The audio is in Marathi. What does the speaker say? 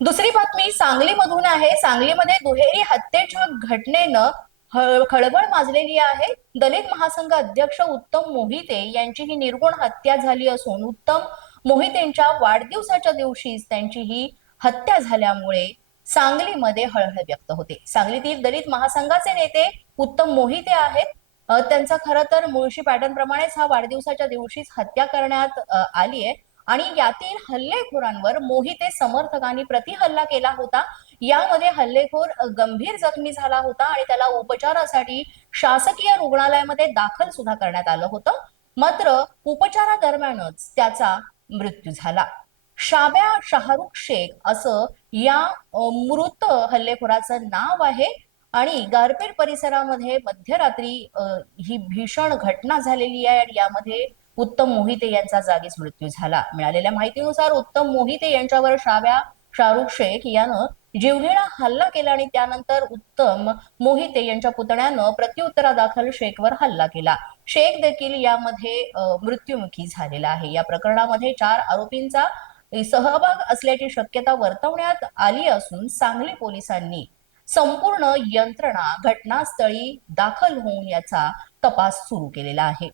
दुसरी बातमी सांगलीमधून आहे. सांगलीमध्ये दुहेरी हत्येच्या घटनेनं खळबळ माजलेली आहे. दलित महासंघ अध्यक्ष उत्तम मोहिते यांची ही निर्गुण हत्या झाली असून उत्तम मोहितेंच्या वाढदिवसाच्या दिवशीच त्यांची ही हत्या झाल्यामुळे सांगलीमध्ये हळहळ व्यक्त होते. सांगलीतील दलित महासंघाचे नेते उत्तम मोहिते आहेत. त्यांचा खरं तर मुळशी पॅटर्न प्रमाणेच हा वाढदिवसाच्या दिवशीच हत्या करण्यात आली आहे आणि यातील हल्लेखोरांवर मोहिते समर्थकांनी प्रतिहल्ला केला होता. यामध्ये हल्लेखोर गंभीर जखमी झाला होता आणि त्याला उपचारासाठी शासकीय रुग्णालयामध्ये दाखल सुद्धा करण्यात आलं होतं. मात्र उपचारादरम्यानच त्याचा मृत्यू झाला. शाब्या शाहरुख शेख असं या मृत हल्लेखोराचं नाव आहे आणि गारपीट परिसरामध्ये मध्यरात्री ही भीषण घटना झालेली आहे आणि यामध्ये उत्तम मोहिते यांचा जागीच मृत्यू झाला. मिळालेल्या माहितीनुसार उत्तम मोहिते यांच्यावर शाव्या शाहरुख शेख यानं जीवघेणा हल्ला केला आणि त्यानंतर उत्तम मोहिते यांच्या पुतण्यानं प्रत्युत्तरादाखल शेखवर हल्ला केला. शेख देखील यामध्ये मृत्युमुखी झालेला आहे. या प्रकरणामध्ये चार आरोपींचा सहभाग असल्याची शक्यता वर्तवण्यात आली असून सांगली पोलिसांनी संपूर्ण यंत्रणा घटनास्थळी दाखल होऊन याचा तपास सुरू केलेला आहे.